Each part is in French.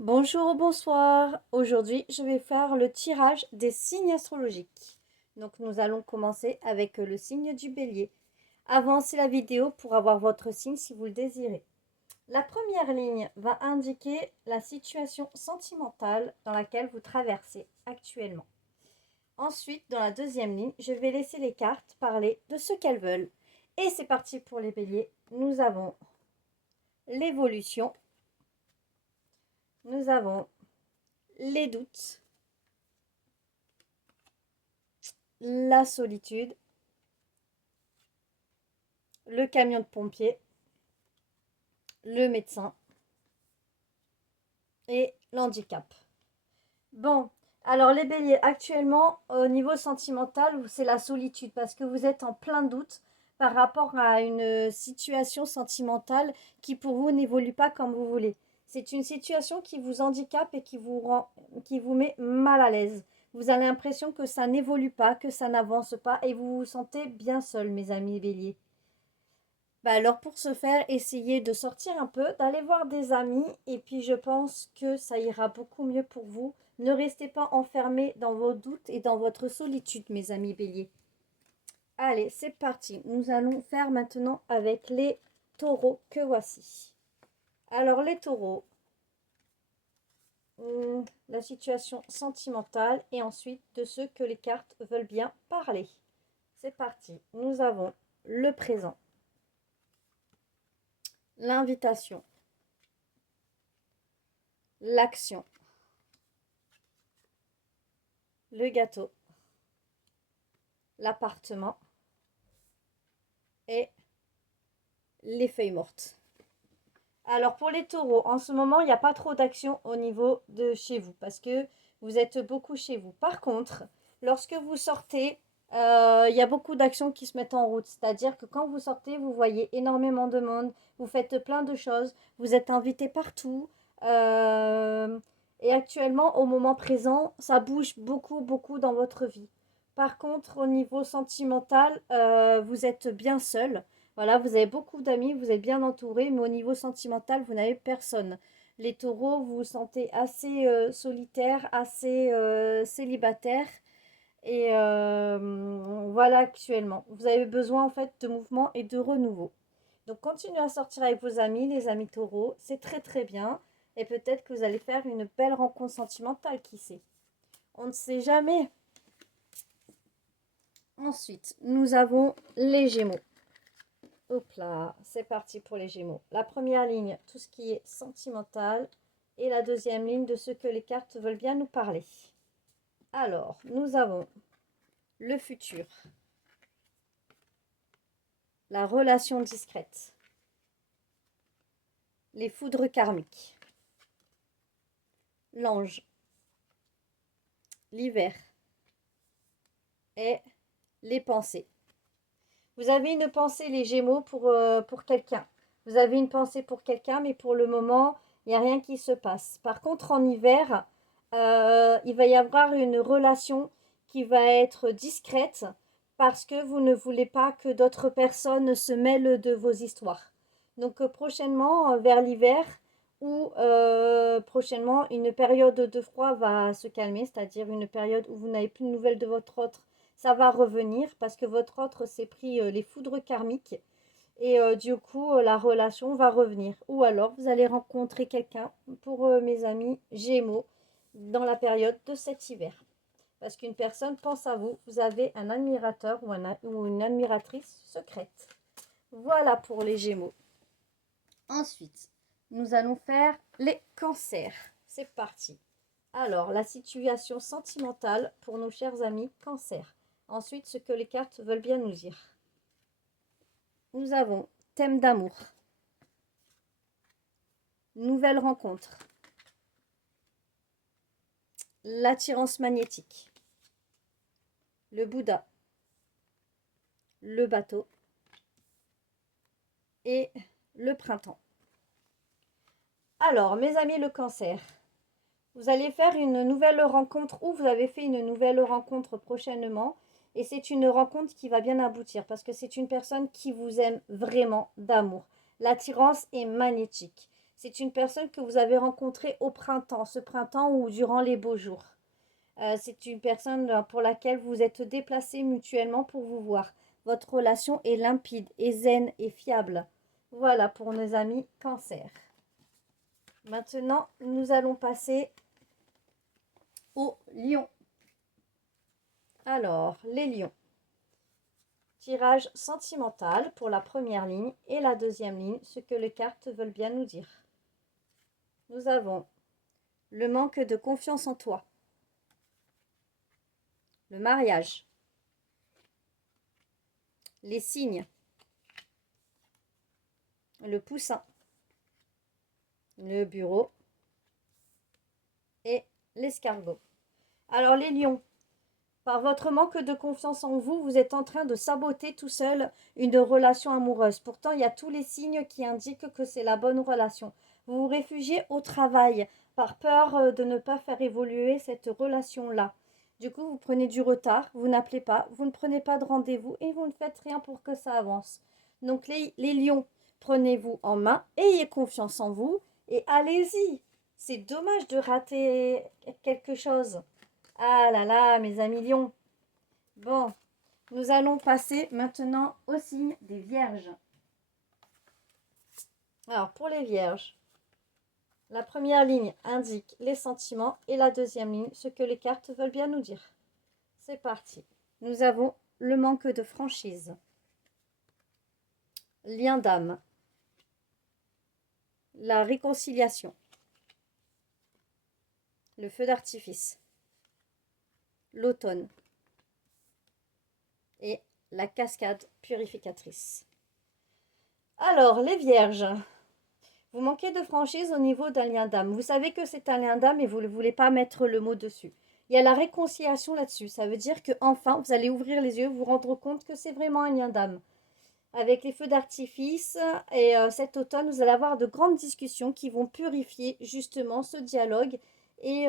Bonjour ou bonsoir. Aujourd'hui, je vais faire le tirage des signes astrologiques. Donc, nous allons commencer avec le signe du Bélier. Avancez la vidéo pour avoir votre signe si vous le désirez. La première ligne va indiquer la situation sentimentale dans laquelle vous traversez actuellement. Ensuite, dans la deuxième ligne, je vais laisser les cartes parler de ce qu'elles veulent. Et c'est parti pour les Béliers. Nous avons l'évolution. Nous avons les doutes, la solitude, le camion de pompier, le médecin et l'handicap. Bon, alors les béliers, actuellement, au niveau sentimental, c'est la solitude parce que vous êtes en plein doute par rapport à une situation sentimentale qui pour vous n'évolue pas comme vous voulez. C'est une situation qui vous handicape et qui vous met mal à l'aise. Vous avez l'impression que ça n'évolue pas, que ça n'avance pas et vous vous sentez bien seul, mes amis béliers. Bah alors pour ce faire, essayez de sortir un peu, d'aller voir des amis et puis je pense que ça ira beaucoup mieux pour vous. Ne restez pas enfermés dans vos doutes et dans votre solitude, mes amis béliers. Allez, c'est parti. Nous allons faire maintenant avec les taureaux que voici. Alors les taureaux, la situation sentimentale et ensuite de ce que les cartes veulent bien parler. C'est parti. Nous avons le présent, l'invitation, l'action, le gâteau, l'appartement et les feuilles mortes. Alors pour les taureaux, en ce moment, il n'y a pas trop d'action au niveau de chez vous parce que vous êtes beaucoup chez vous. Par contre, lorsque vous sortez, il y a beaucoup d'actions qui se mettent en route. C'est-à-dire que quand vous sortez, vous voyez énormément de monde, vous faites plein de choses, vous êtes invité partout. euh, et actuellement, au moment présent, ça bouge beaucoup, beaucoup dans votre vie. Par contre, au niveau sentimental, vous êtes bien seul. Voilà, vous avez beaucoup d'amis, vous êtes bien entouré, mais au niveau sentimental, vous n'avez personne. Les taureaux, vous vous sentez assez solitaire, assez célibataire. Et voilà actuellement. Vous avez besoin en fait de mouvement et de renouveau. Donc continuez à sortir avec vos amis, les amis taureaux. C'est très très bien. Et peut-être que vous allez faire une belle rencontre sentimentale, qui sait. On ne sait jamais. Ensuite, nous avons les Gémeaux. Hop là, c'est parti pour les Gémeaux. La première ligne, tout ce qui est sentimental. Et la deuxième ligne, de ce que les cartes veulent bien nous parler. Alors, nous avons le futur, la relation discrète, les foudres karmiques, l'ange, l'hiver et les pensées. Vous avez une pensée, les Gémeaux, pour quelqu'un. Vous avez une pensée pour quelqu'un, mais pour le moment, il n'y a rien qui se passe. Par contre, en hiver, il va y avoir une relation qui va être discrète parce que vous ne voulez pas que d'autres personnes se mêlent de vos histoires. Donc prochainement, vers l'hiver ou prochainement, une période de froid va se calmer, c'est-à-dire une période où vous n'avez plus de nouvelles de votre autre, ça va revenir parce que votre autre s'est pris les foudres karmiques et du coup la relation va revenir. Ou alors vous allez rencontrer quelqu'un pour mes amis Gémeaux dans la période de cet hiver. Parce qu'une personne pense à vous, vous avez un admirateur ou une admiratrice secrète. Voilà pour les Gémeaux. Ensuite, nous allons faire les cancers. C'est parti. Alors, la situation sentimentale pour nos chers amis cancers. Ensuite, ce que les cartes veulent bien nous dire. Nous avons thème d'amour, nouvelle rencontre, l'attirance magnétique, le Bouddha, le bateau et le printemps. Alors, mes amis le cancer, vous allez faire une nouvelle rencontre ou vous avez fait une nouvelle rencontre prochainement et c'est une rencontre qui va bien aboutir parce que c'est une personne qui vous aime vraiment d'amour. L'attirance est magnétique. C'est une personne que vous avez rencontrée au printemps, ce printemps ou durant les beaux jours. C'est une personne pour laquelle vous êtes déplacés mutuellement pour vous voir. Votre relation est limpide, est zen et fiable. Voilà pour nos amis Cancer. Maintenant, nous allons passer aux lions. Alors, les lions. Tirage sentimental pour la première ligne et la deuxième ligne, ce que les cartes veulent bien nous dire. Nous avons le manque de confiance en toi, le mariage, les signes, le poussin, le bureau et l'escargot. Alors les lions, par votre manque de confiance en vous, vous êtes en train de saboter tout seul une relation amoureuse. Pourtant, il y a tous les signes qui indiquent que c'est la bonne relation. Vous vous réfugiez au travail par peur de ne pas faire évoluer cette relation-là. Du coup, vous prenez du retard, vous n'appelez pas, vous ne prenez pas de rendez-vous et vous ne faites rien pour que ça avance. Donc les lions, prenez-vous en main, ayez confiance en vous et allez-y. C'est dommage de rater quelque chose. Ah là là, mes amis lions. Bon, nous allons passer maintenant au signe des vierges. Alors, pour les vierges, la première ligne indique les sentiments et la deuxième ligne, ce que les cartes veulent bien nous dire. C'est parti. Nous avons le manque de franchise, lien d'âme, la réconciliation, le feu d'artifice, l'automne et la cascade purificatrice. Alors, les vierges, vous manquez de franchise au niveau d'un lien d'âme. Vous savez que c'est un lien d'âme et vous ne voulez pas mettre le mot dessus. Il y a la réconciliation là-dessus. Ça veut dire que enfin, vous allez ouvrir les yeux, vous rendre compte que c'est vraiment un lien d'âme. Avec les feux d'artifice et cet automne, vous allez avoir de grandes discussions qui vont purifier justement ce dialogue et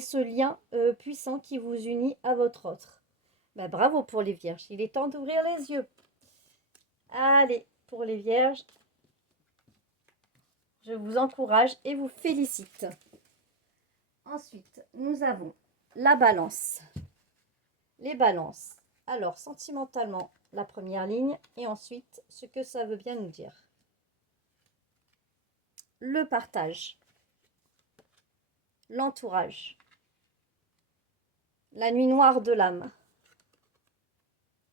ce lien puissant qui vous unit à votre autre. Ben, bravo pour les vierges. Il est temps d'ouvrir les yeux. Allez, pour les vierges, je vous encourage et vous félicite. Ensuite, nous avons la balance. Les balances. Alors, sentimentalement, la première ligne et ensuite, ce que ça veut bien nous dire. Le partage. L'entourage. La nuit noire de l'âme.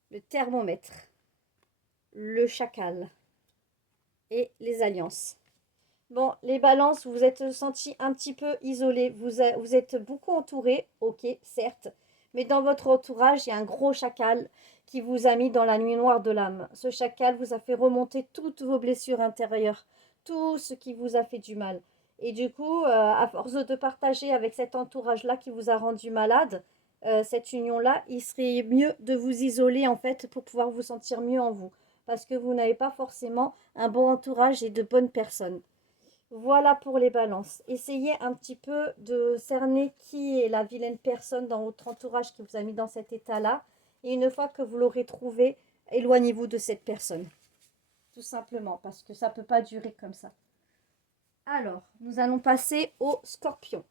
Le thermomètre. Le chacal. Et les alliances. Bon, les balances, vous vous êtes sentis un petit peu isolés. Vous êtes beaucoup entourés, ok, certes. Mais dans votre entourage, il y a un gros chacal qui vous a mis dans la nuit noire de l'âme. Ce chacal vous a fait remonter toutes vos blessures intérieures, tout ce qui vous a fait du mal. Et du coup, à force de partager avec cet entourage-là qui vous a rendu malade, cette union-là, il serait mieux de vous isoler en fait pour pouvoir vous sentir mieux en vous. Parce que vous n'avez pas forcément un bon entourage et de bonnes personnes. Voilà pour les balances. Essayez un petit peu de cerner qui est la vilaine personne dans votre entourage qui vous a mis dans cet état-là. Et une fois que vous l'aurez trouvé, éloignez-vous de cette personne. Tout simplement, parce que ça ne peut pas durer comme ça. Alors, nous allons passer au scorpion.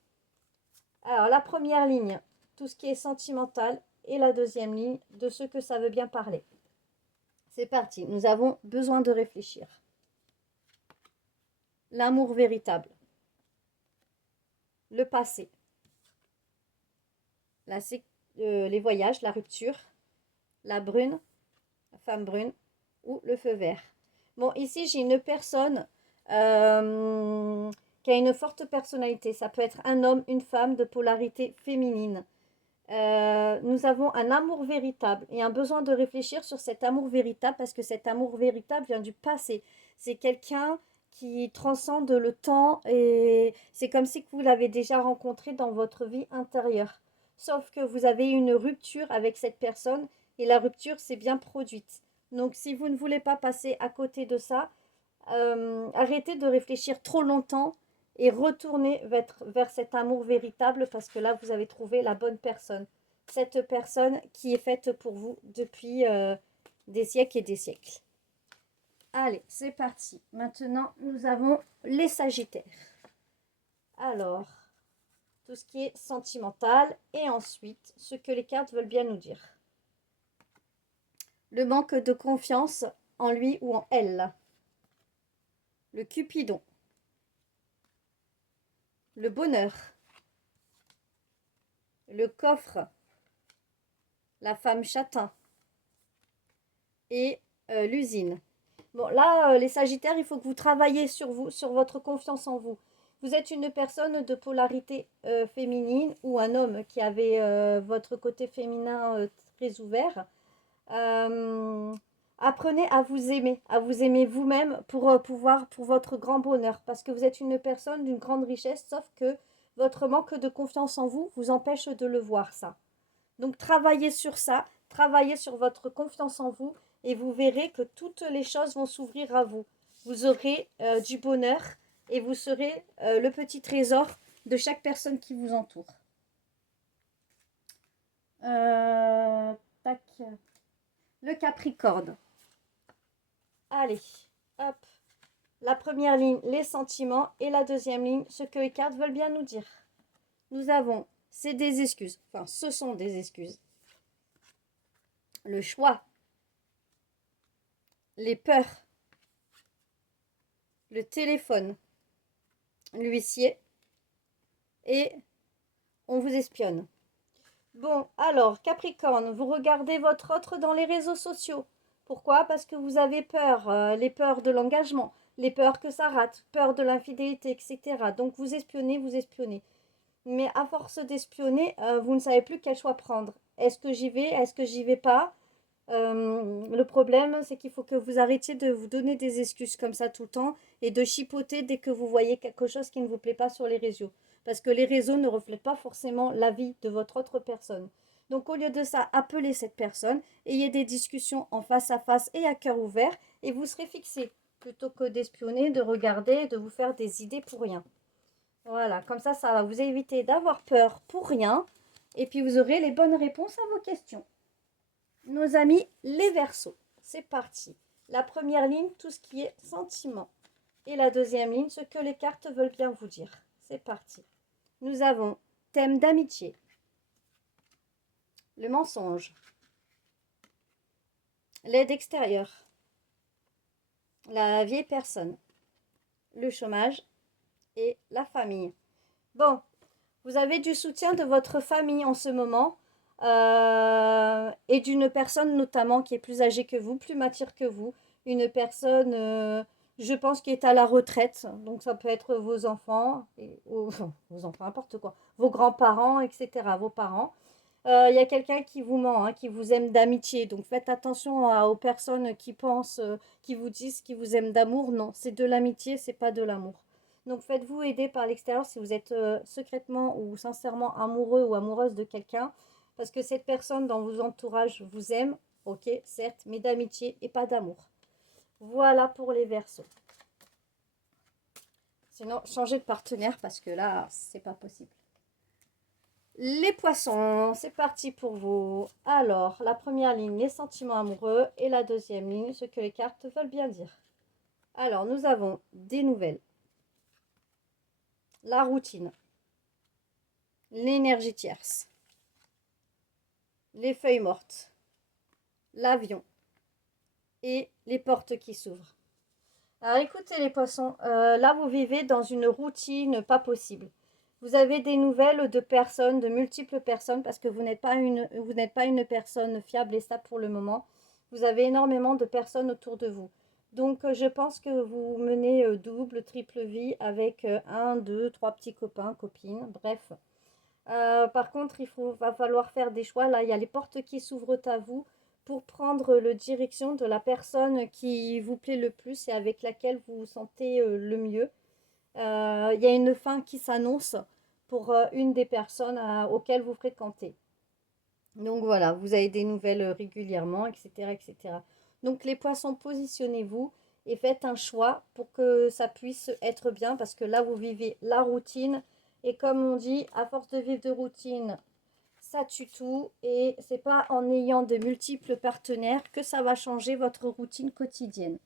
Alors, la première ligne, tout ce qui est sentimental, et la deuxième ligne, de ce que ça veut bien parler. C'est parti, nous avons besoin de réfléchir. L'amour véritable, le passé, les voyages, la rupture, la brune, la femme brune ou le feu vert. Bon, ici, j'ai une personne qui a une forte personnalité. Ça peut être un homme, une femme de polarité féminine. Nous avons un amour véritable et un besoin de réfléchir sur cet amour véritable parce que cet amour véritable vient du passé. C'est quelqu'un qui transcende le temps et c'est comme si vous l'avez déjà rencontré dans votre vie intérieure. Sauf que vous avez eu une rupture avec cette personne et la rupture s'est bien produite. Donc si vous ne voulez pas passer à côté de ça, arrêtez de réfléchir trop longtemps et retournez vers cet amour véritable parce que là, vous avez trouvé la bonne personne. Cette personne qui est faite pour vous depuis des siècles et des siècles. Allez, c'est parti. Maintenant, nous avons les Sagittaires. Alors, tout ce qui est sentimental et ensuite, ce que les cartes veulent bien nous dire. Le manque de confiance en lui ou en elle. Le Cupidon. Le bonheur. Le coffre. La femme châtain. Et l'usine. Bon, là, les Sagittaires, il faut que vous travailliez sur vous, sur votre confiance en vous. Vous êtes une personne de polarité féminine ou un homme qui avait votre côté féminin très ouvert. Euh, Apprenez à vous aimer vous-même pour votre grand bonheur, parce que vous êtes une personne d'une grande richesse, sauf que votre manque de confiance en vous vous empêche de le voir, ça. Donc travaillez sur ça, travaillez sur votre confiance en vous et vous verrez que toutes les choses vont s'ouvrir à vous. Vous aurez du bonheur et vous serez le petit trésor de chaque personne qui vous entoure. Tac. Le Capricorne. Allez, hop. La première ligne, les sentiments. Et la deuxième ligne, ce que les cartes veulent bien nous dire. Nous avons, c'est des excuses. Enfin, ce sont des excuses. Le choix. Les peurs. Le téléphone. L'huissier. Et on vous espionne. Bon, alors, Capricorne, vous regardez votre autre dans les réseaux sociaux. Pourquoi? Parce que vous avez peur, les peurs de l'engagement, les peurs que ça rate, peur de l'infidélité, etc. Donc vous espionnez, vous espionnez. Mais à force d'espionner, vous ne savez plus quel choix prendre. Est-ce que j'y vais? Est-ce que j'y vais pas? Le problème, c'est qu'il faut que vous arrêtiez de vous donner des excuses comme ça tout le temps et de chipoter dès que vous voyez quelque chose qui ne vous plaît pas sur les réseaux. Parce que les réseaux ne reflètent pas forcément la vie de votre autre personne. Donc au lieu de ça, appelez cette personne, ayez des discussions en face à face et à cœur ouvert et vous serez fixé. Plutôt que d'espionner, de regarder, de vous faire des idées pour rien. Voilà, comme ça va vous éviter d'avoir peur pour rien et puis vous aurez les bonnes réponses à vos questions. Nos amis, les Verseaux. C'est parti. La première ligne, tout ce qui est sentiment. Et la deuxième ligne, ce que les cartes veulent bien vous dire. C'est parti. Nous avons thème d'amitié. Le mensonge. L'aide extérieure. La vieille personne. Le chômage. Et la famille. Bon, vous avez du soutien de votre famille en ce moment. Et d'une personne notamment qui est plus âgée que vous, plus mature que vous, une personne, je pense, qui est à la retraite, donc ça peut être vos enfants, enfin, vos enfants, n'importe quoi, vos grands-parents, etc., vos parents. Il y a quelqu'un qui vous ment, hein, qui vous aime d'amitié, donc faites attention aux personnes qui pensent, qui vous disent qu'ils vous aiment d'amour. Non, c'est de l'amitié, c'est pas de l'amour. Donc faites-vous aider par l'extérieur si vous êtes secrètement ou sincèrement amoureux ou amoureuse de quelqu'un, parce que cette personne dans vos entourages vous aime, ok, certes, mais d'amitié et pas d'amour. Voilà pour les Verseaux. Sinon, changez de partenaire parce que là, c'est pas possible. Les Poissons, c'est parti pour vous. Alors, la première ligne, les sentiments amoureux, et la deuxième ligne, ce que les cartes veulent bien dire. Alors, nous avons des nouvelles. La routine. L'énergie tierce. Les feuilles mortes. L'avion. Et les portes qui s'ouvrent. Alors écoutez les poissons, là vous vivez dans une routine pas possible. Vous avez des nouvelles de personnes, de multiples personnes, parce que vous n'êtes pas une personne fiable et stable pour le moment. Vous avez énormément de personnes autour de vous. Donc je pense que vous menez double, triple vie avec un, deux, trois petits copains, copines, bref. Par contre, va falloir faire des choix. Là, il y a les portes qui s'ouvrent à vous pour prendre le direction de la personne qui vous plaît le plus et avec laquelle vous vous sentez le mieux. Il y a une fin qui s'annonce pour une des personnes auxquelles vous fréquentez. Donc voilà, vous avez des nouvelles régulièrement, etc., etc. Donc les poissons, positionnez-vous et faites un choix pour que ça puisse être bien parce que là, vous vivez la routine. Et comme on dit, à force de vivre de routine, ça tue tout. Et c'est pas en ayant de multiples partenaires que ça va changer votre routine quotidienne.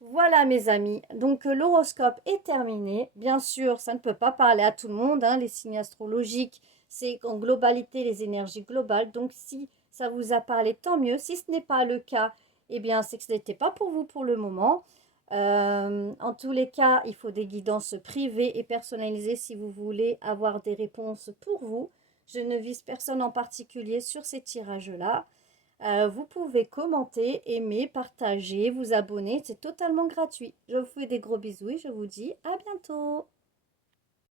Voilà mes amis, donc l'horoscope est terminé. Bien sûr, ça ne peut pas parler à tout le monde, hein. Les signes astrologiques, c'est en globalité les énergies globales. Donc si ça vous a parlé, tant mieux. Si ce n'est pas le cas, eh bien c'est que ce n'était pas pour vous pour le moment. En tous les cas, il faut des guidances privées et personnalisées si vous voulez avoir des réponses pour vous. Je ne vise personne en particulier sur ces tirages-là. Vous pouvez commenter, aimer, partager, vous abonner, c'est totalement gratuit. Je vous fais des gros bisous et je vous dis à bientôt.